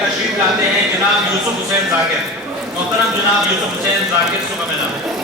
تشریف لاتے ہیں جناب یوسف حسین ذاکر، محترم جناب یوسف حسین ذاکر صبح میں لاتے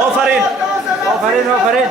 آفرین آفرین آفرین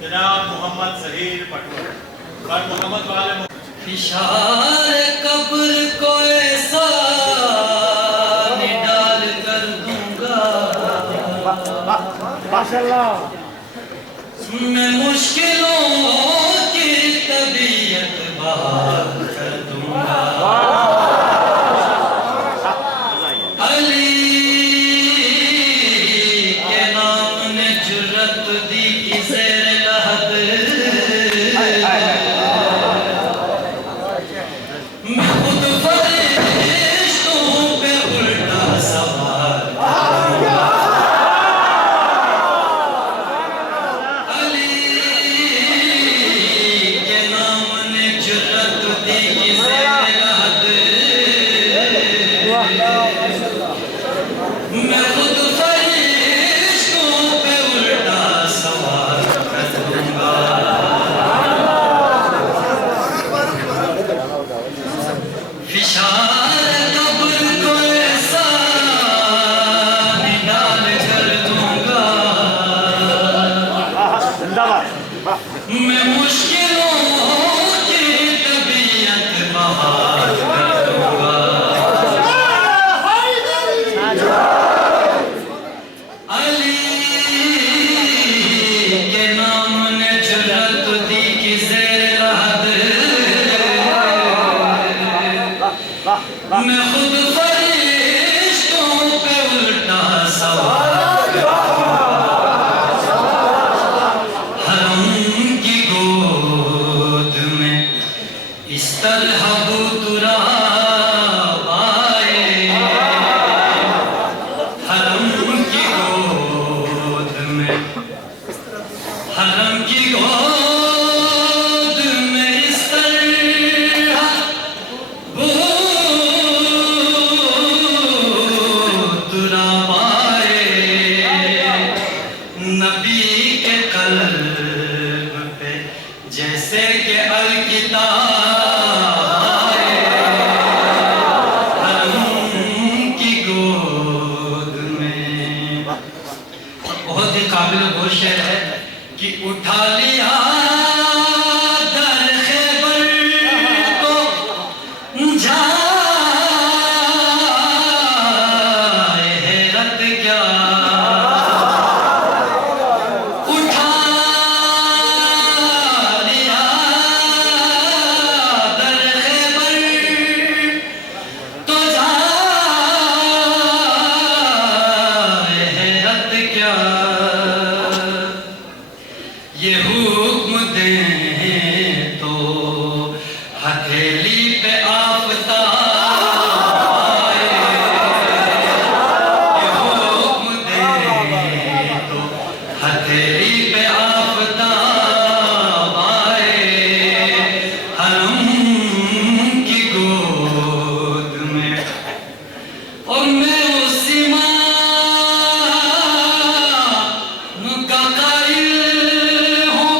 جناب محمد ظہیر پٹور پر محمد والے اشار قبر کو ایسا نڈال کر دوں گا میں مشکلوں کی طبیعت بحال کر دوں گا علی کے نام نے جرت دی کی زیر لحد میں خود فرشتوں پہ الٹا سوار کروں گا علی کے نام نے جرت دی کی زیر لحد میں خود فرشتوں پہ الٹا سوار کروں گا فشار قبر کو ایسا نڈال کر دوں گا میں مشکلوں کی طبیعت بحال کر دوں گا علی کے نام نے جرت دی کی زیر لحد میں خود فرشتوں پہ الٹا سوار کروں گا حرم کی گود میں اس طرح بوتراب آئے حرم کی گود میں حرم کی گود میں اس طرح بوتراب آئے نبی کے قلب پہ جیسے کہ الکتاب آئے حرم کی گود میں بہت ہی قابل غور شعر ہے کہ اٹھا لیا در خیبر کو جائے حیرت کیا اٹھا لیا در خیبر تو جائے حیرت کیا یہ حکم دیں تو ہتھیلی پہ آفتاب آئے یہ حکم دیں تو ہتھیلی پہ آفتاب آئے حرم کی گود میں اور میں اس ایمان کا قائل ہوں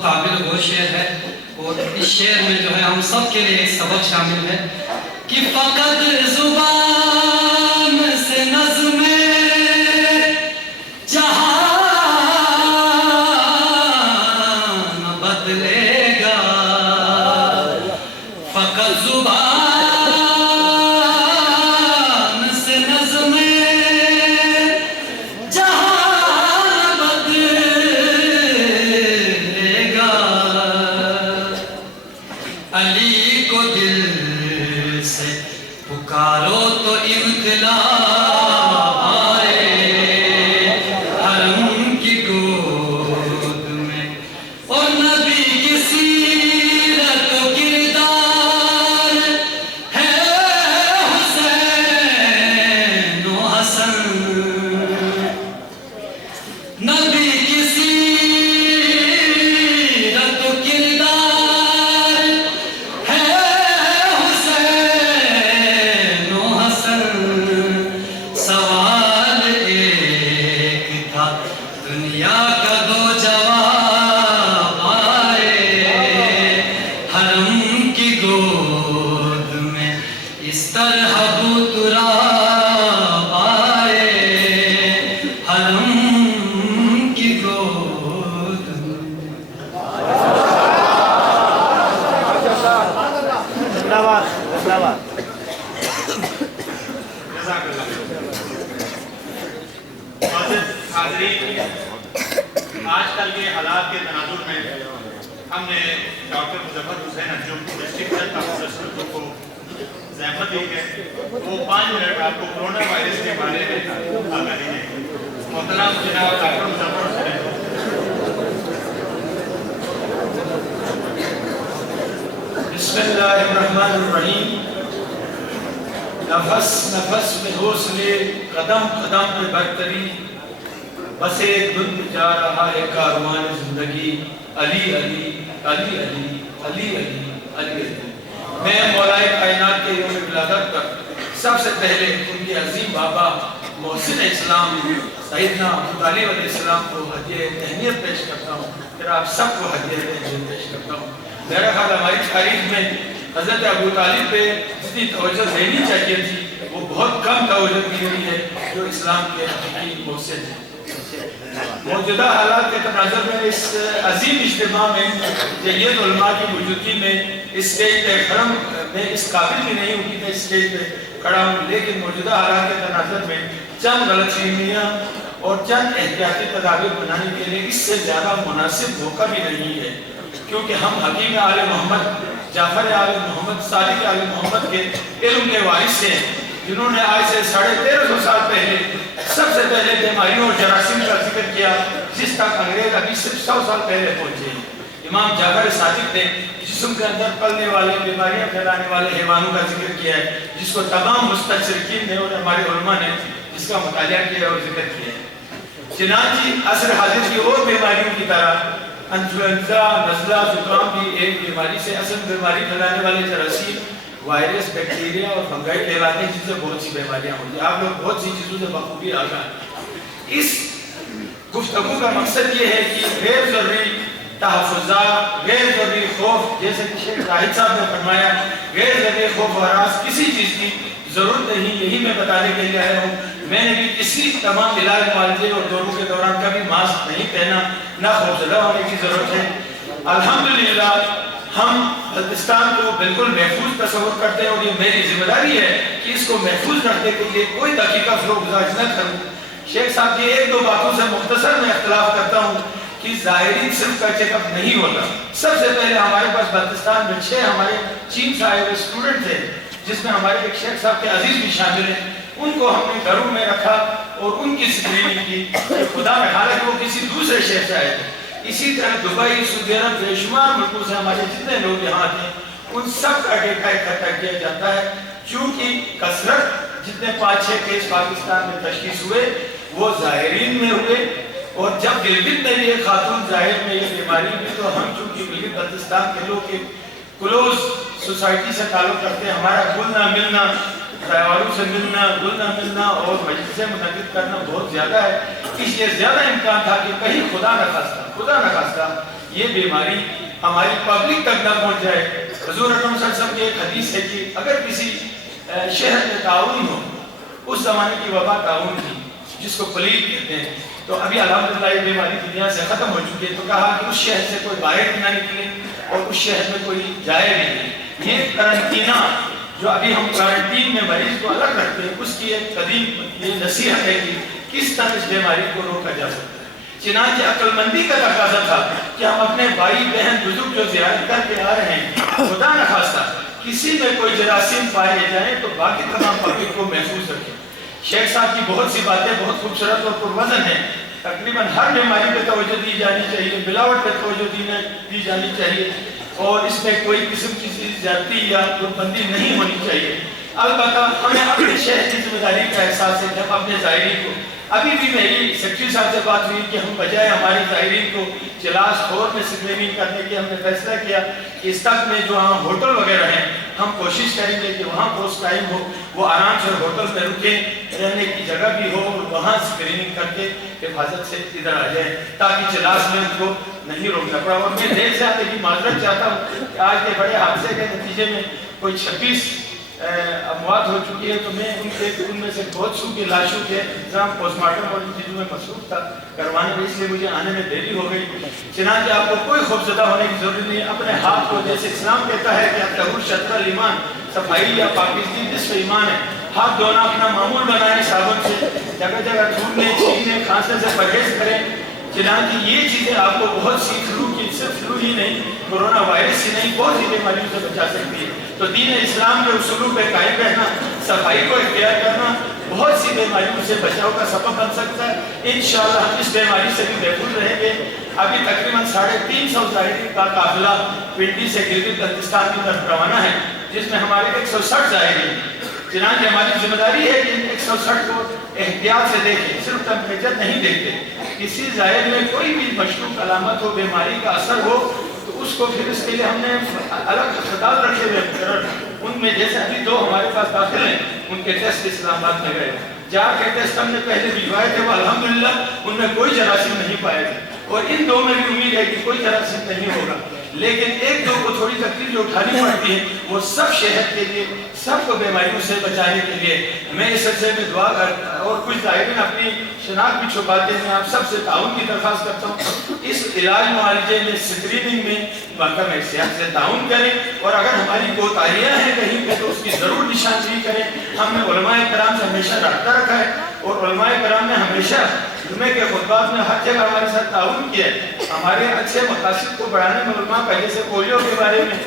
بہت قابل غور شعر ہے، اور اس شعر میں جو ہے ہم سب کے لیے ایک سبق شامل ہے کہ فقط زبان سے نظم جہاں نہ بدلے گا، فقط زبان سے نظم جہاں نہ بدلے گا، علی کو دل سے پکارو تو انقلاب آئے حرم کی گود میں، اور نبی کی سیرت و کردار ہے حسین و حسن، نبی کی سیرت و کردار ہے حسین و حسن، سوال ایک تھا دنیا کا دو جواب آئے حرم کی گود میں، اس طرح ابو تراب آئے حرم کی گود میں۔ جزاک اللہ۔ معزز حاضرین، آج کل کے حالات کے تناظر میں ہم نے ڈاکٹر مظفر حسین انجم ڈسٹرکٹ ہیلتھ آفیسر کو زحمت دی ہے وہ 5 منٹ آپ کو کرونا وائرس کے بارے میں آگاہی دیں۔ محترم جناب ڈاکٹر مظفر حسین۔ بسم اللہ الرحمن الرحیم۔ نفس نفس میں حوصلے، قدم قدم میں برتری، بس ایک دن جا رہا ہے کاروان زندگی، علی علی علی علی علی علی علی علی۔ میں مولائے کائنات کے یوم ولادت پر سب سے پہلے ان کے عظیم بابا محسن اسلام سیدنا ابو طالب علیہ السلام کو ہدیہ تہنیت پیش کرتا ہوں، پھر آپ سب کو ہدیہ تہنیت پیش کرتا ہوں۔ میرا خیال ہماری تاریخ میں حضرت ابو طالب پہ جتنی توجہ دینی چاہیے تھی وہ بہت کم توجہ دی گئی ہے، جو اسلام کے حقیقی محسن ہیں۔ موجودہ حالات کے تناظر میں اس عظیم اجتماع میں جلیت علماء کی موجودگی میں اسٹیج پہ حرم میں اس قابل بھی نہیں ہوگی میں اسٹیج پہ کھڑا ہوں، لیکن موجودہ حالات کے تناظر میں چند غلط فہمیاں اور چند احتیاطی تدابیر بنانے کے لیے اس سے زیادہ مناسب موقع بھی نہیں ہے، کیونکہ ہم حکیم آل محمد، جعفر آل محمد، صادق آل محمد کے علم کے وارث ہیں، جنہوں نے آج سے 1350 سال پہلے سب سے پہلے بیماریوں اور جراثیم کا ذکر کیا، جس تک انگریز ابھی صرف 100 سال پہلے پہنچے ہیں۔ امام جعفر صادق نے جسم کے اندر پلنے والے بیماریاں پھیلانے والے حیوانوں کا ذکر کیا ہے، جس کو تمام مستشرقین نے اور ہمارے علماء نے جس کا مطالعہ کیا اور ذکر کیا ہے۔ چنانچہ عصر حاضر کی اور بیماریوں کی طرح انفلوئنزا، نزلہ، زکام بھی ایک بیماری سے اصل بیماری پھیلانے والے جراثیم، وائرس، بیکٹیریا اور فنگائی کہلاتے ہیں، جن سے بہت سی بیماریاں ہوتی ہیں۔ آپ لوگ بہت سی چیزوں سے بخوبی آگاہ ہیں۔ اس گفتگو کا مقصد یہ ہے کہ غیر ضروری تحفظات، غیر ضروری خوف، جیسے کہ شیخ راہد صاحب نے فرمایا، غیر ضروری خوف و ہراس کسی چیز کی ضرورت نہیں، یہی میں بتانے کے لیے آیا ہوں۔ میں نے بھی کسی تمام علاج معالجے اور دوروں کے دوران کبھی ماسک نہیں پہنا، نہ خوفزدہ ہونے کی ضرورت ہے۔ الحمدللہ ہم بلتستان کو بالکل محفوظ تصور کرتے ہیں، اور یہ میری ذمہ داری ہے کہ اس کو محفوظ رکھنے کے لیے کوئی دقیقہ فروغ نہ کروں۔ شیخ صاحب کی 1-2 باتوں سے مختصر میں اختلاف کرتا ہوں کہ ظاہرین صرف کا چیک اپ نہیں ہوتا۔ سب سے پہلے ہمارے پاس بلتستان میں 6 ہمارے چین سے آئے ہوئے اسٹوڈنٹ تھے، جس میں ہمارے ایک شیخ صاحب کے عزیز بھی شامل ہیں۔ ان کو ہم نے گھروں میں رکھا اور ان کی اسکریننگ کی، خدا میں حالانکہ وہ کسی دوسرے شہر سے آئے تھے۔ اسی طرح دبئی، سعودی عرب، بے شمار ملکوں سے ہمارے جتنے لوگ یہاں تھے ان سب کا ڈیٹا اکٹھا کیا جاتا ہے، چونکہ کثرت جتنے 5-6 کیس پاکستان میں تشخیص ہوئے وہ ظاہرین میں ہوئے، اور جب گلگت میں بھی ایک خاتون ظاہر میں یہ بیماری ہوئی تو ہم چونکہ گلگت بلتستان کے لوگ ایک کلوز سوسائٹی سے تعلق رکھتے ہیں، ہمارا گلنا ملنا، رہواروں سے ملنا، گلنا ملنا اور مجلسیں منعقد کرنا بہت زیادہ ہے، اس لیے زیادہ امکان تھا کہ کہیں خدا نخواستہ یہ بیماری ہماری پبلک تک نہ پہنچ جائے. حضور اکرم صلی اللہ علیہ وسلم کی ایک حدیث ہے کہ اگر کسی شہر میں تعاون ہو، اس زمانے کی وبا تعاون تھی جس کو پلیگ کہتے ہیں، تو ابھی الحمدللہ یہ بیماری دنیا سے ختم ہو چکی ہے، تو کہا کہ اس شہر سے کوئی باہر نہ نکلے اور اس شہر میں کوئی جائے بھی نہیں. یہ قرنطینہ جو ابھی ہم کوارنٹین میں مریض کو الگ رکھتے ہیں، اس کی ایک قدیم یہ نصیحت ہے کہ کس طرح اس بیماری کو روکا جا سکتا ہے. چنانچہ عقل مندی کا تقاضا تھا کہ ہم اپنے بھائی بہن بزرگ جو زیارت کر کے آ رہے ہیں، خدا نخواستہ کسی میں کوئی جراثیم پائے جائیں تو باقی تمام پبلک کو محفوظ رکھیں. شیخ صاحب کی بہت سی باتیں بہت خوبصورت اور پروزن ہیں. تقریباً ہر بیماری پہ توجہ دی جانی چاہیے، ملاوٹ پہ توجہ دی جانی چاہیے، اور اس میں کوئی قسم کی زیادتی یا بندی نہیں ہونی چاہیے. البتہ ہمیں اپنے شہر کی ذمہ داری کا احساس ہے. جب اپنے زائرین کو، ابھی بھی میری سیکرٹری صاحب سے بات ہوئی کہ ہم بجائے ہمارے زائرین کو چلاس فور میں اسکریننگ کرنے کے ہم نے فیصلہ کیا کہ اس تک میں جو ہاں ہوٹل وغیرہ ہیں ہم کوشش کریں گے کہ وہاں پوسٹ ٹائم ہو، وہ آرام سے ہوٹل میں رکیں، رہنے کی جگہ بھی ہو، وہاں اسکریننگ کر کے حفاظت سے ادھر آ جائیں تاکہ چلاس میں ان کو نہیں روکنا پڑا. اور میں دیر سے آتے کی معذرت چاہتا ہوں کہ آج کے بڑے حادثے کے نتیجے میں کوئی 26 اموات ہو چکی ہے، تو میں ان میں سے بہت سو کی لاشوں کے انتظام پوسٹ مارٹم اور ان چیزوں میں مصروف تھا کروانے میں، اس لیے مجھے آنے میں دیری ہو گئی. چنانچہ آپ کو کوئی خوفزدہ ہونے کی ضرورت نہیں ہے. اپنے ہاتھ کو، جیسے اسلام کہتا ہے کہ طہور شطر الایمان، صفائی یا پاکیزگی نصف ایمان ہے، ہاتھ دھونا اپنا معمول بنائیں صابن سے، جگہ جگہ تھوکنے، چھینکنے، کھانسنے سے پرہیز کریں. چنانچہ یہ چیزیں آپ کو بہت سی فلو کی، صرف فلو ہی نہیں، کورونا وائرس ہی نہیں، بہت سی بیماریوں سے بچا سکتی ہے. تو دین اسلام کے اصولوں پہ قائم رہنا، صفائی کو اختیار کرنا بہت سی بیماریوں سے بچاؤ کا سبب بن سکتا ہے. انشاءاللہ ہم اس بیماری سے بھی محفوظ رہیں گے. ابھی تقریباً 350 زائرین کا قافلہ پنڈی سے گلگت بلتستان کی طرف روانہ ہے، جس میں ہمارے 160 زائرین ہیں. چنانچہ ہماری ذمہ داری ہے کہ ان 160 کو احتیاط سے دیکھیں، صرف ٹمپریچر نہیں دیکھتے. کسی زائر میں کوئی بھی مشکوک علامت ہو، بیماری کا اثر ہو، تو اس کو پھر اس کے لیے ہم نے الگ اسپتال رکھے ہوئے ہیں. ان میں جیسے ابھی 2 ہمارے پاس داخل ہیں، ان کے ٹیسٹ اسلام آباد میں گئے. 4 کے ٹیسٹ ہم نے پہلے بھجوائے تھے، وہ الحمدللہ ان میں کوئی جراثیم نہیں پائے گئے، اور ان 2 میں بھی امید ہے کہ کوئی جراثیم نہیں ہوگا. لیکن 1-2 کو تھوڑی تکلیف جو اٹھانی پڑتی ہے، وہ سب شہر کے لیے، سب کو بیماریوں سے بچانے کے لیے. میں اس سلسلے میں دعا کرتا ہوں، اور کچھ زائرین اپنی شناخت بھی چھپاتے ہیں. آپ سب سے تعاون کی درخواست کرتا ہوں، اس علاج معالجے میں، اسکریننگ میں محکمہ صحت سے تعاون کریں، اور اگر ہماری کوتاہیاں ہیں کہیں پہ تو اس کی ضرور نشاندہی کریں. ہم نے علماء کرام سے ہمیشہ رابطہ رکھا ہے، اور علماء کرام نے ہمیشہ جمعے کے خطبات میں ہر جگہ ہمارے ساتھ تعاون کیا ہے. ہمارے اچھے مقاصد کو بڑھانے میں علماء کا، جیسے پولیو کے بارے میں،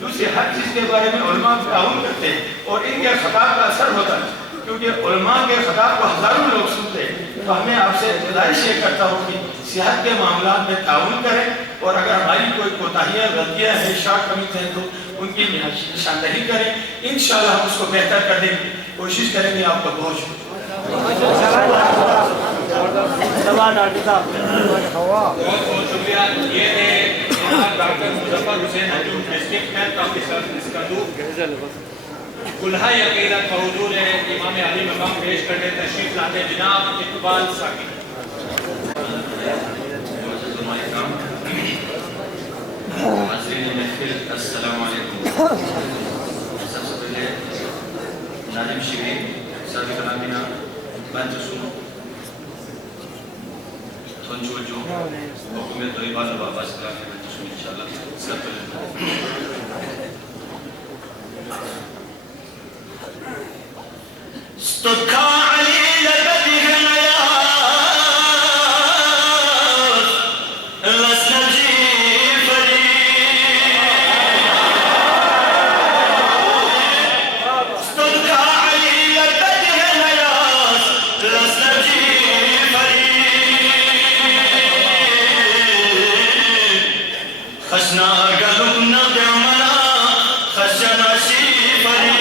دوسری ہر چیز کے بارے میں علماء تعاون کرتے ہیں، اور ان کے خطاب کا اثر ہوتا ہے، کیونکہ علماء کے خطاب کو ہزاروں لوگ سنتے ہیں. تو ہمیں آپ سے گزارش یہ کرتا ہوں کہ صحت کے معاملات میں تعاون کریں، اور اگر ہماری کوئی کوتاہیاں، غلطیاں ہیں، شارٹ کمنگز ہیں، تو ان کی نشاندہی کریں. انشاءاللہ ہم اس کو بہتر کرنے کی کوشش کریں گے. آپ کا بہت شکریہ. بہت بہت شکریہ. یہ ہے جناب ڈاکٹر مظفر حسین انجم، ڈسٹرکٹ ہیلتھ آفیسر اسکندو. کلہا یقیناً حضور امام علی مقام پیش کرنے تشریف لاتے جناب اقبال ساکی. حاضرین محفل السلام علیکم. سب سے پہلے ناظم شبیر صاحب کلامینا بنچ سنو تھنچو جو حکومت دوئی بار بابا سے کلامی بنچ سنو انشاءاللہ. سب پہلے استدکا علی لبدی غنیا لسنا جیفری استدکا علی لبدی غنیا لسنا جیفری خشنا گلوم نبیمنا خشنا شیفری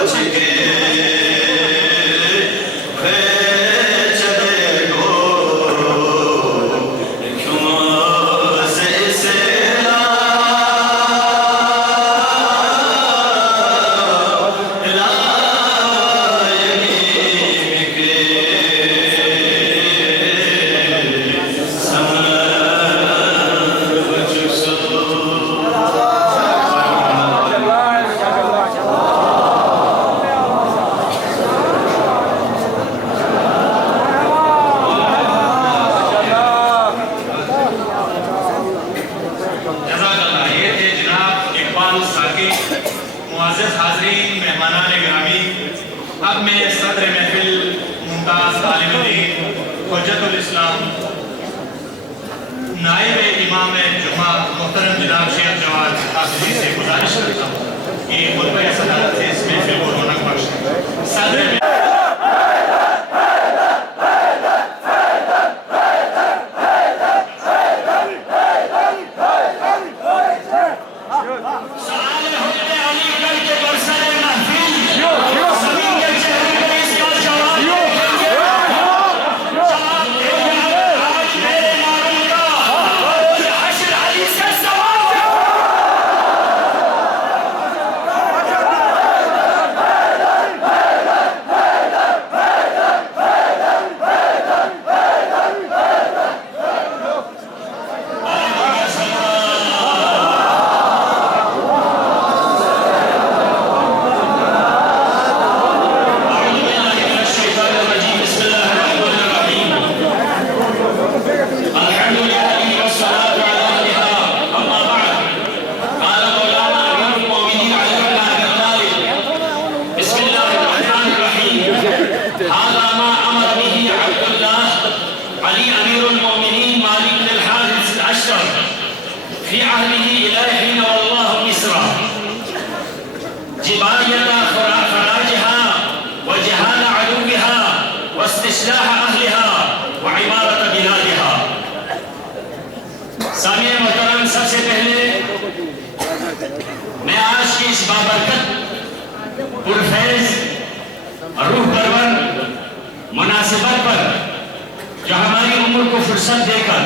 بچ کے معزز حاضرین، مہمانان گرامی، اب میں صدر محفل ممتاز عالم دین حجت الاسلام نائب امام جمعہ محترم جناب شیخ جواد حافظی سے گزارش کرتا ہوں کہ خطبہ صدارت سے اس محفل کو رونق بخشیں۔ صدر في عهده إلى حين والله مصرا جباية فراجها وجهال عدوها واستشلاح أهلها وعمارة بلادها۔ سامع محترم، سب سے پہلے میں آج کی اس بابرکت پرفیض روح پرور مناسبت پر جو ہماری عمر کو فرصت دے کر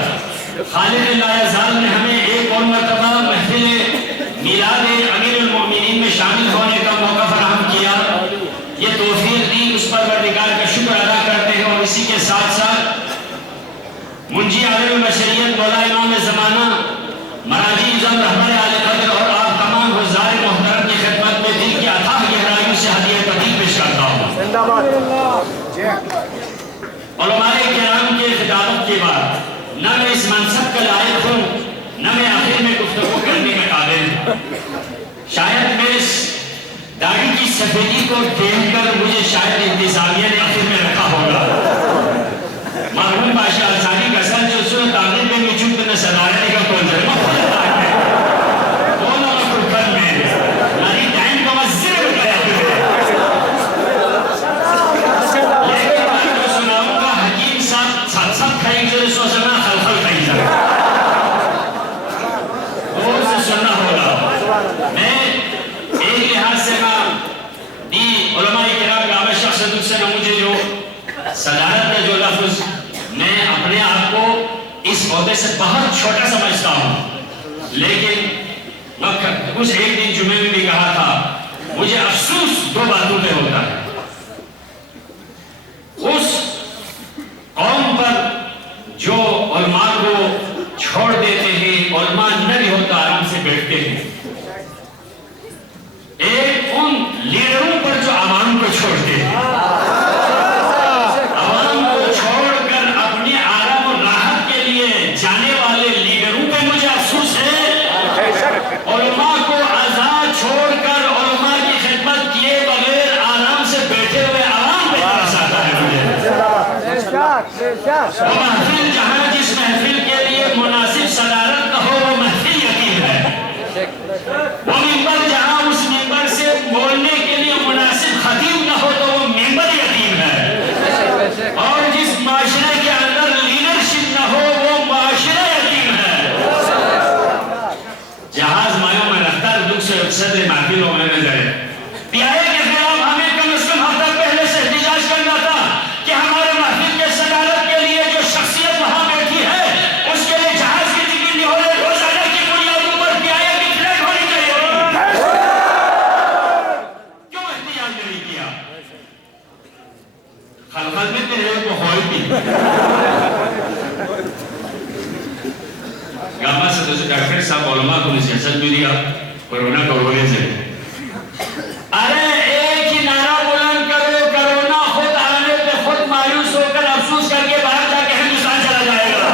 خالق لا یزال نے ہمیں ایک اور مرتبہ محفل میلاد امیر المومنین میں شامل ہونے کا موقع فراہم کیا، یہ توفیق دی، اس پروردگار کا شکر ادا کرتے ہیں۔ اور اسی کے ساتھ ساتھ منجی عالم بشریت مولا امام زمانہ مراجی اعظم رحمت علی قدر اور آپ تمام حضار محترم کی خدمت میں دل کی اتھاہ گہرائیوں سے ہدیہ تقدیم پیش کرتا ہوں۔ علماء کرام کے خطابت کے بعد نہ میں اس منصب کا لائق ہوں، نہ میں آخر میں گفتگو کرنے کے قابل ہوں۔ شاید میں اس داڑھی کی سفیدی کو دیکھ کر مجھے شاید انتظامیہ نے آخر میں رکھا ہوگا۔ مرحوم بادشاہ انصاری کا سر جو سو تعلیم میں بھی چونکہ نہ صدارتی کا کوئی ذرمہ ہوتا ہے وہ نہ مکرکن میں ناری ٹائم کا مزر بتایا ہوئے۔ لیکن میں کو سناؤں گا حکیم صاحب ساتھ ساتھ کھائی جو سو سنا خلخل کھائی جائے اور سے سننا ہوگا۔ میں ایک لحاظ سے علماء کرام کا آمد شخصیت سے مجھے جو صدارت کا جو لفظ میں اپنے آپ کو اس عہدے سے بہت چھوٹا سمجھتا ہوں، لیکن کچھ ایک دن جمعے میں بھی کہا تھا مجھے افسوس دو باتوں پہ ہوتا ہے۔ اس قوم پر جو علماء کو چھوڑ دیتے ہیں، علماء نہ بھی ہوتا آرام سے بیٹھتے ہیں، ایک ان لیڈروں پر جو عوام کو چھوڑتے ہیں، عوام کو چھوڑ کر اپنے آرام و راحت کے لیے جانے والے لیڈروں پہ مجھے افسوس ہے۔ علماء کو آزاد چھوڑ کر علماء کی خدمت کیے بغیر آرام سے بیٹھے ہوئے عوام پہ ترس آتا ہے مجھے۔ وہ محفل جہاں جس محفل کے لیے مناسب صدارت نہ ہو وہ محفل یتیم ہے، وہ ممبر جہاں اس ممبر سے بولنے کے لیے مناسب خطیب نہ ہو تو وہ ممبر یتیم ہے، اور جس معاشرے کے اندر لیڈرشپ نہ ہو وہ معاشرہ یتیم ہے۔ جہاز مایوں میں رفتار دکھ سے صدر محفلوں میں نظر ہے، پیارے کے خلاف یاد نہیں کیا خلقت میں تیرے کو ہوئی تھی گاما سے دوسرے ڈاکٹر صاحب علماء کو نسیاست بھی دیا کرونا کرونے سے ارے ایک ہی نعرہ بلند کرو کرونا خود آنے پہ خود مایوس ہو کر افسوس کر کے باہر جا کے ہندوستان چلا جائے گا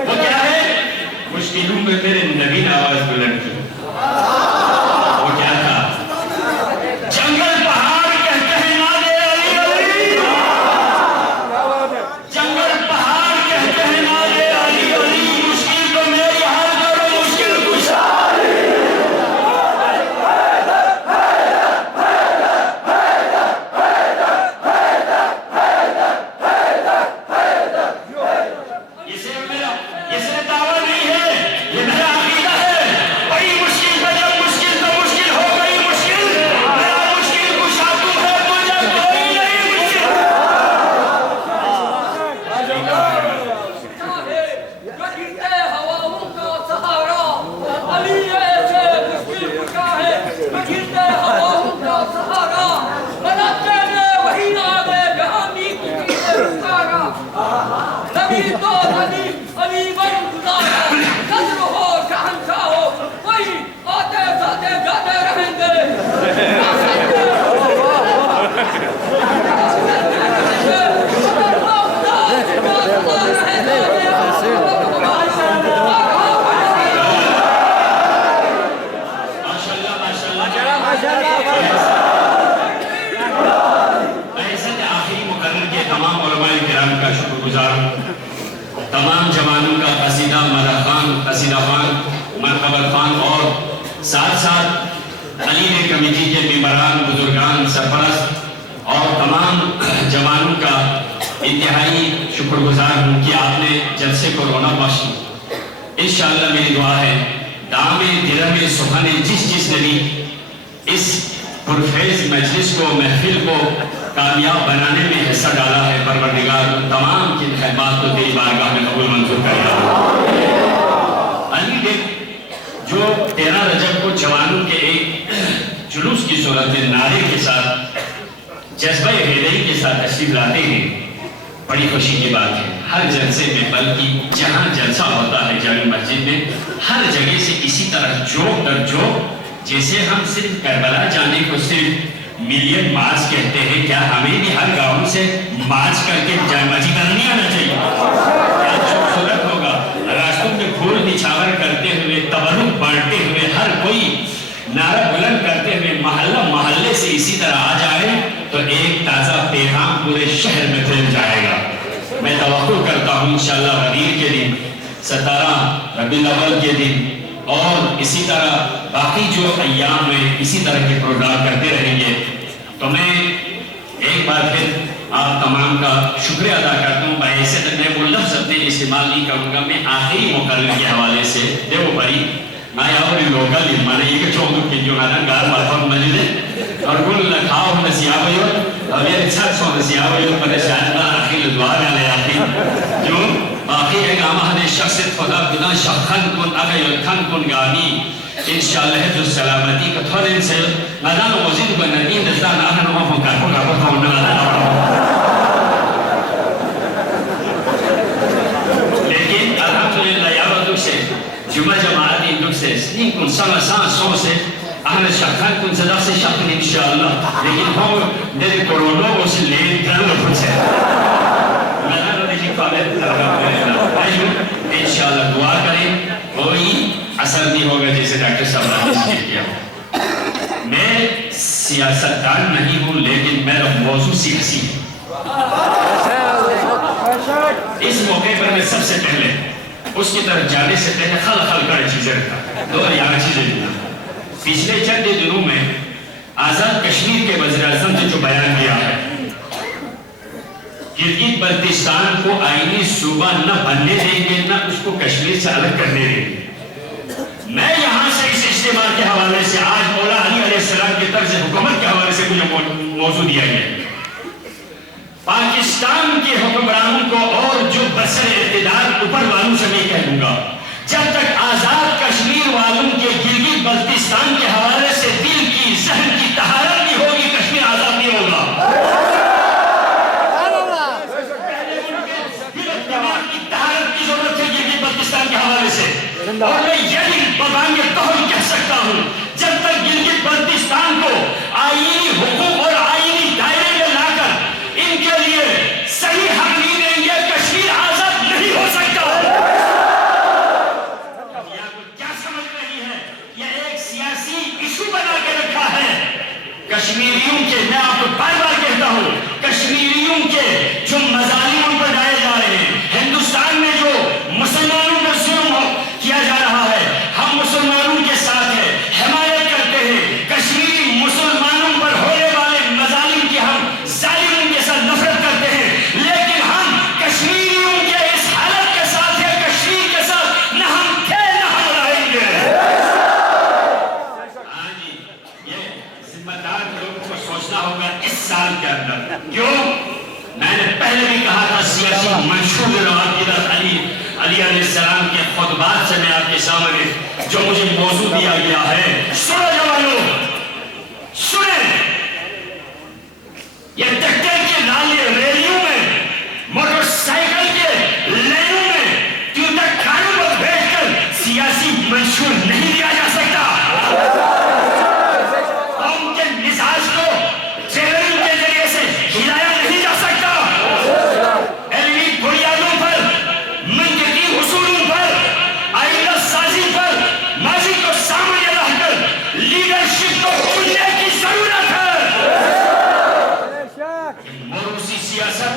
وہ کیا ہے مشکلوں میں میرے نبی نے آواز بلند کی وہ کیا تھا جنگل پہاڑ کہتے ہیں نادے علی علی جنگل پہاڑ کہتے ہیں نادے علی علی مشکل کو میری حل کرو مشکل کشا تمام جوانوں کا قصیدہ مدح خان قصیدہ خان مرحبت خان اور ساتھ ساتھ علی نے کمیٹی کے ممبران بزرگان سرپرست اور تمام جوانوں کا انتہائی شکر گزار ہوں کہ آپ نے جلسے کو رونق بخشی انشاءاللہ میری دعا ہے دام درہم سبحان جس نے بھی اس پرفیض مجلس کو محفل کو کامیاب بنانے میں حصہ ڈالا ہے پروردگار تمام کی خدمات کو تیری بارگاہ میں قبول منظور کرے علی دیکھ جو 13 رجب کو جوانوں کے ایک جلوس کی صورت میں نعرے کے ساتھ جذبہ حیدری کے ساتھ تشریف لاتے ہیں بڑی خوشی کی بات ہے ہر جلسے میں بلکہ جہاں جلسہ ہوتا ہے جامع مسجد میں ہر جگہ سے اسی طرح جوک در جوک جیسے ہم صرف کربلا جانے کو صرف ملین مارچ کہتے ہیں کیا ہمیں بھی ہر گاؤں سے مارچ کر کے جامع مسجد نہیں آنا چاہیے کیا خوبصورت ہوگا راستوں میں پھول نچھاور کرتے ہوئے تبرک بانٹتے ہوئے ہر کوئی نعرہ بلند کرتے ہوئے محلہ محلے سے اسی طرح آ جائے تو ایک تازہ پیغام پورے شہر میں پھیل جائے گا میں توقع کرتا ہوں انشاءاللہ غدیر کے دن 17 ربیع الاول کے دن اور اسی طرح باقی جو ایام میں اسی طرح کے پروگرام کرتے رہیں گے تو میں ایک بار پھر آپ تمام کا شکریہ ادا کرتا ہوں بھائی ایسے تک میں وہ لفظ اپنے استعمال نہیں کروں گا میں آخری مقرر کے حوالے سے دیو بھائی میں یاوری لوکل مانے یہ کہ چوندو کی جو نادن گار مالفان مجھے اور گل لکھاؤ نسیابیو اور یہ چھت سو نسیابیو پریشان میں آخری دعا میں لے آتی جو باقی ایک آمہد شخصیت خدا بنا شخن کن اگر یلکن کن گامی انشاءاللہ حفظ السلامتی کا تھوڑے سے مدان و وزید کو ندین دستان آخر نوہ فنکار کو رابط ہوں لیکن الحمدللہ یاوہ سے جمعہ جماعتی دکھ سے سنین کن سما سان سو سے اہل شخن کن صدا سے شخن انشاءاللہ لیکن ہم میرے کورونو کو سے لے درل خود سے انشاءاللہ دعا کریں کوئی اثر نہیں ہوگا جیسے ڈاکٹر صاحب نے ذکر کیا میں سیاستدان نہیں ہوں لیکن میرا موضوع سیاسی ہے اس موقع پر میں سب سے پہلے اس کی طرف جانے سے پہلے خل کر چیزیں رکھا دو یہاں چیزیں دیا پچھلے چند دنوں میں آزاد کشمیر کے وزیر اعظم نے جو بیان کیا ہے گلگت بلتستان کو آئینی صوبہ نہ بننے دیں گے نہ اس کو کشمیر سے الگ کرنے دیں گے میں یہاں سے اس اجتماع کے حوالے سے آج مولا علی علیہ السلام کے طرز حکومت کے حوالے سے مجھے موضوع دیا گیا پاکستان کے حکمرانوں کو اور جو برسر اقتدار اوپر والوں سے میں کہہ دوں گا جب تک آزاد کشمیر والوں کے گلگت بلتستان کے حوالے سے کشمیریوں کے، میں آپ کو بار بار کہتا ہوں، کشمیریوں کے جو مظالم ان پر ڈالے جا رہے ہیں، ہندوستان میں جو مسلمانوں پر ظلم کیا جا رہا ہے، ہم مسلمانوں کے ساتھ ہیں، حمایت کرتے ہیں۔ کشمیری مسلمانوں پر ہونے والے مظالم کی ہم ظالموں کے ساتھ نفرت کرتے ہیں، لیکن ہم کشمیریوں کے اس حالت کے ساتھ ہیں، کشمیر کے ساتھ نہ ہم تھے نہ ہم رہیں گے۔ ہاں جی، یہ ذمہ دار لوگوں کو سوچنا ہوگا اس سال کے اندر۔ کیوں؟ میں نے پہلے بھی کہا تھا، سیاسی منشور علی علیہ السلام کے خطبات سے میں آپ کے سامنے جو مجھے موضوع دیا گیا ہے، سنو جوانوں، سنیں، یہ ٹریکٹر کے نالے ریلیوں میں، موٹر سائیکل کے لینوں میں، ٹویٹر کھانوں پر بیٹھ کر سیاسی منشور نہیں دیا جا سکتا۔ قوم کے مزاج کو ٹریلرنگ کے ذریعے سے ہلایا نہیں جا سکتا۔ علمی بنیادوں پر، منطقی اصولوں پر، آئندہ سازی پر، ماضی کو سامنے رکھ کر لیڈرشپ کو چننے کی ضرورت ہے۔ موروثی سیاست،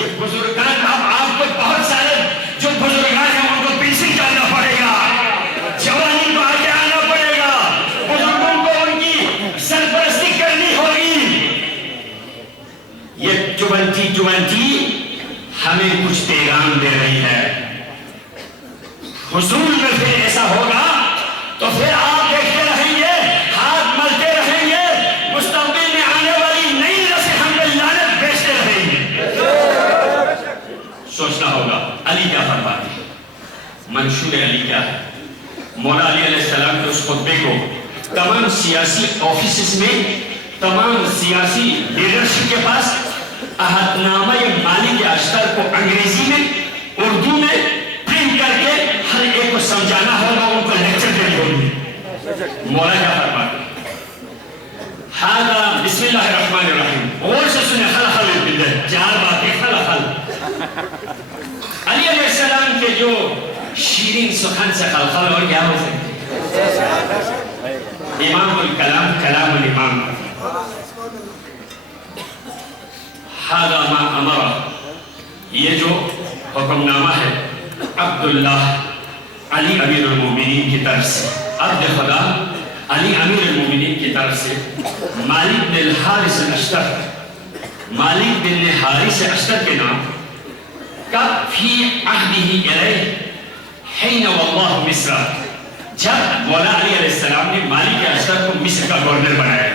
یہ بزرگان، اب آپ کو بہت سارے جو بزرگان ہیں ان کو پنسل کرنا پڑے گا، جوانی کو آگے آنا پڑے گا، بزرگوں کو ان کی سرپرستی کرنی ہوگی۔ یہ جوانتی ہمیں کچھ پیغام دے رہی ہے۔ حضور میں پھر ایسا ہوگا تو پھر آپ دیکھتے رہیں گے، ہاتھ ملتے رہیں گے، مستقبل میں آنے والی نئی نسل ہم پہ لعنت بیچتے رہیں گے۔ سوچنا ہوگا علی کیا فرماتے ہیں، منشور علی کیا ہے۔ مولا علی علیہ السلام کے اس خطبے کو تمام سیاسی آفیسز میں، تمام سیاسی لیڈرشپ کے پاس عہد نامہ مالک اشتر کو انگریزی میں، اردو میں پرنٹ کر کے ہر ایک کو سمجھانا ہوگا، ان کو لیکچر دینی ہوگی۔ مولا کیا فرماتے ہیں، ہاذا بسم اللہ الرحمن الرحیم، اور سے سنیں، خلخل باللہ، 4 باتیں خلخل۔ علی علیہ السلام کے جو شیرین سخن سے خلخل اور کیا ہو سکتے ہیں؟ امام الکلام، کلام الامام۔ ہذا ما امرہ، یہ جو حکم نامہ ہے عبداللہ علی امیر المومنین کی طرف سے، عبد خدا علی امیر المومنین کی طرف سے مالک بن الحارث الاشتر، مالک بن حارث اشتر کے نام کا فی عہدہ الیہ حین واللہ مصر، جب مولا علی علیہ السلام نے مالک اشتر کو مصر کا گورنر بنایا،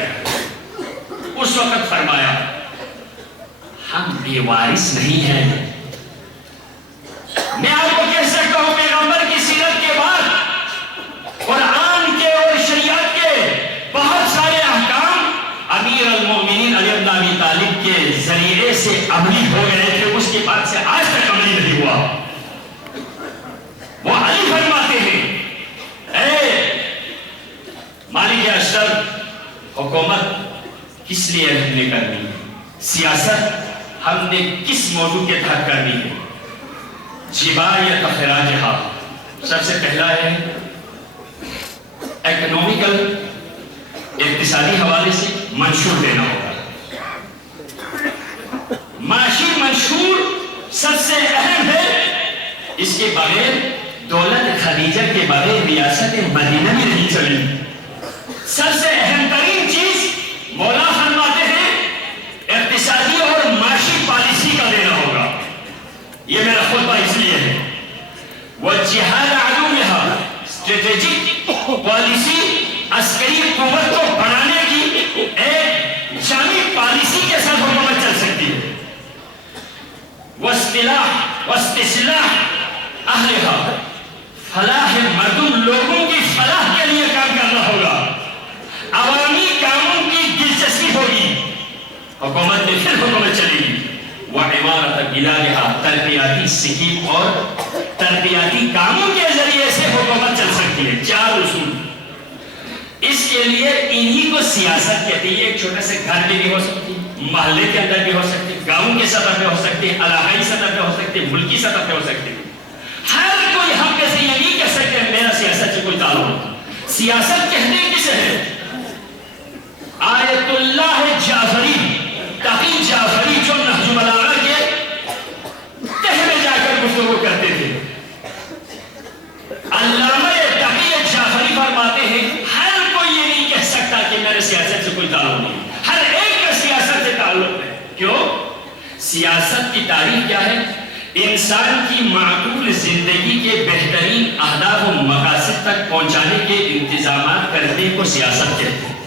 اس وقت فرمایا ہم بے وارث نہیں ہیں۔ میں آپ کو کہہ سکتا ہوں، پیغمبر کی سیرت کے بعد قرآن کے اور شریعت کے بہت سارے احکام امیر المومنین علی بن ابی طالب کے ذریعے سے عملی ہو گئے تھے، اس کے بعد سے آج تک عملی نہیں ہوا۔ وہ علی فرماتے ہیں، اے مالک اشتر، حکومت کس لیے ہم نے کرنی ہے، سیاست ہم نے کس موضوع کے تحت کرنی ہے؟ جبایت خراجہا، سب سے پہلا ہے اکنومیکل، اقتصادی حوالے سے منشور دینا ہوگا۔ معاشی منشور سب سے اہم ہے، اس کے بغیر دولت خدیجہ کے بغیر ریاست مدینہ میں نہیں چلے گی۔ سب سے اہم ترین چیز مولا فرماتے ہیں اقتصادی اور معاشی پالیسی کا دینا ہوگا۔ یہ میرا خطبہ اس لیے ہے، وَجِهَادَ عَلُومِهَا، اسٹریٹجک پالیسی، عسکری قوت کو بڑھانے کی ایک جامع پالیسی کے ساتھ حکومت چل سکتی ہے۔ وَاسْتِصْلَاحِ أَهْلِهَا، فلاح مردم، لوگوں کی فلاح کے لیے کام کرنا ہوگا، عوامی کاموں کی دلچسپی ہوگی، حکومت میں پھر حکومت چلے گی۔ وَعِمَارَةَ بِلَادِهَا، ترقیاتی سکیم اور ترقیاتی کاموں کے ذریعے سے حکومت چل سکتی ہے۔ 4 اصول، اس کے لیے انہی کو سیاست کہتی ہے۔ ایک چھوٹے سے گھر میں بھی ہو سکتی، محلے کے اندر بھی ہو سکتی، گاؤں کے سطح پہ ہو سکتی، علاقائی سطح پہ ہو سکتی، ملکی سطح پہ ہو سکتی۔ ہر کوئی ہم کیسے یہ نہیں کہہ سکتے میرا سیاست سے کوئی تعلق نہیں۔ سیاست کہتے کسے ہے؟ آیت اللہ جعفری تقی جعفری جو نہج البلاغہ کے تہ میں جا کر گفتگو کرتے تھے، علامہ تقی جعفری فرماتے ہیں ہر کوئی یہ نہیں کہہ سکتا کہ میرے سیاست سے کوئی تعلق نہیں، ہر ایک کا سیاست سے تعلق ہے۔ کیوں؟ سیاست کی تعریف کیا ہے؟ انسان کی معقول زندگی کے بہترین اہداف و مقاصد تک پہنچانے کے انتظامات کرنے کو سیاست کہتے ہیں۔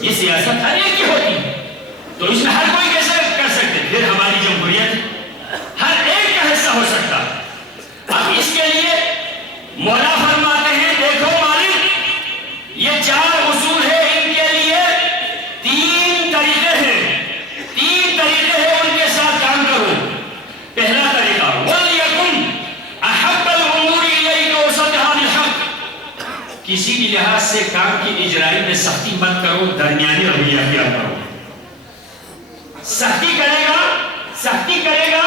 یہ سیاست ہر ایک کی ہوتی ہے، تو اس میں ہر کوئی کیسے کر سکتے؟ پھر ہماری جمہوریت ہر ایک کا حصہ ہو سکتا۔ اب اس کے لیے مولا فرماتے ہیں دیکھو مالک، یہ 4 اصول ہے، ان کے لیے 3 طریقے ہیں، 3 طریقے ہیں، ان کے ساتھ کام کرو۔ پہلا طریقہ وَلْيَكُنْ أَحَبَّ الْأُمُورِ إِلَيْكَ وَسَطْهَا بِالْحَقِّ، کسی بھی لحاظ سے کام کی اجرائی میں سختی مت کرو، درمیانی رویہ اختیار کرو۔ سختی کرے گا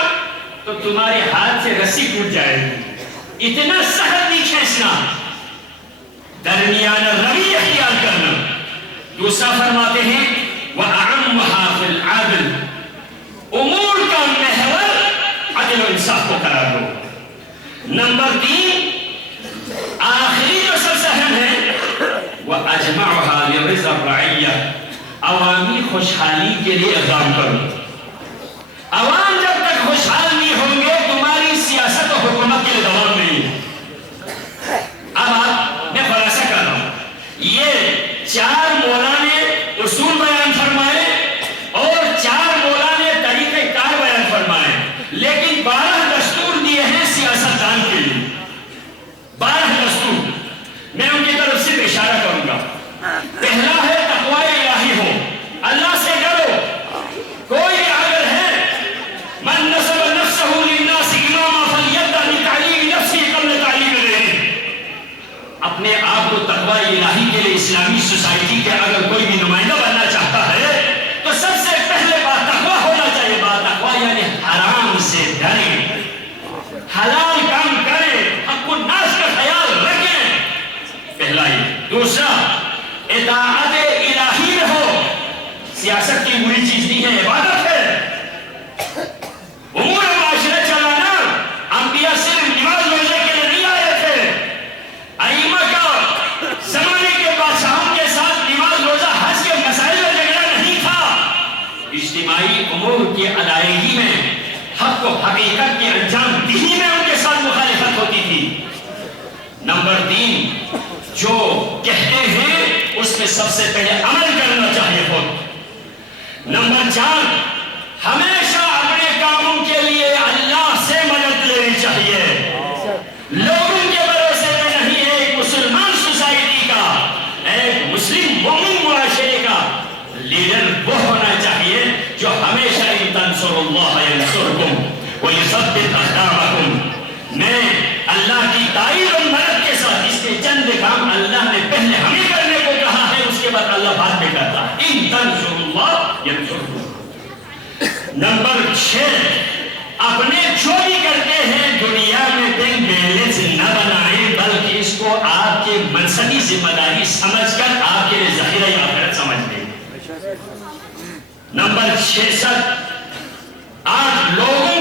تو تمہارے ہاتھ سے رسی ٹوٹ جائے گی، اتنا سخت نہیں کھینچنا، درمیانہ رویہ اختیار کرنا۔ دوسرا فرماتے ہیں وَأَعَمُّهَا فِي الْعَدْلِ، امور کا محور عدل و انصاف کو قرار دو۔ نمبر 3 آخری جو سب سے اہم ہے وَأَجْمَعُهَا لِرِضَى الرَّعِيَّةِ، عوامی خوشحالی کے لیے اقدام کرو۔ عوام جب تک خوشحال نہیں ہوں گے تمہاری سیاست و حکومت کے لیے دوام نہیں ہے۔ اب میں خلاصہ کر رہا ہوں، یہ 4 مولا نے اصول بیان فرمائے اور 4 مولا نے طریقہ کار بیان فرمائے، لیکن 12 دستور دیے ہیں سیاست دان کے لیے۔ 12 دستور میں ان کی طرف سے اشارہ کروں گا۔ پہلا ہے تقوی الہی ہو، اللہ سے ڈرو۔ کوئی اگر ہے من نسب نفسہ للناس اماما فلیبدأ بتعلیم نفسہ قبل تعلیم غیرہ، اپنے آپ کو تقوی الہی کے لیے اسلامی سوسائٹی کے اگر کوئی بھی نمائندہ بننا چاہتا ہے تو سب سے پہلے تقوی ہونا چاہیے۔ تقوی یعنی حرام سے ڈریں، حلال کام کریں، حق الناس کا خیال رکھیں، پہلا یہ۔ دوسرا اطاعت الہی میں ہو، سیاست کی بری چیز نہیں ہے، عبادت ہے۔ امور معاشرہ چلانا، انبیاء صرف نماز روزے کے لیے نہیں آئے تھے، ائمہ کا زمانے کے بادشاہوں کے ساتھ نماز روزہ حج کے مسائل میں جھگڑا نہیں تھا، اجتماعی امور کی ادائیگی میں حق و حقیقت کے انجام دہی میں ان کے ساتھ مخالفت ہوتی تھی۔ نمبر 3 جو کہتے ہیں اس میں سب سے پہلے عمل کرنا چاہیے خود۔ نمبر 4 ہمیشہ اپنے کاموں کے لیے اللہ سے مدد لینی چاہیے، لوگوں کے بھروسے میں نہیں، ایک مسلمان سوسائٹی کا، ایک مسلم مومن معاشرے کا لیڈر وہ ہونا چاہیے جو ہمیشہ ان تنصروا اللہ ینصرکم ویثبت اقدامکم، میں اللہ کی تائید اور مدد کے ساتھ، اس کے چند کام اللہ نے پہلے ہمیں کرنے کو کہا ہے، اس کے بعد اللہ بعد میں کرتا ہے، ان تنصروا اللہ ینصرکم۔ نمبر 6 اپنے جو بھی کرتے ہیں دنیا میں بین بیلنس نہ بنائیں، بلکہ اس کو آپ کے منصبی ذمہ داری سمجھ کر آپ کے لیے ذخیرہ آخرت سمجھ لیں۔ نمبر 6 آج لوگوں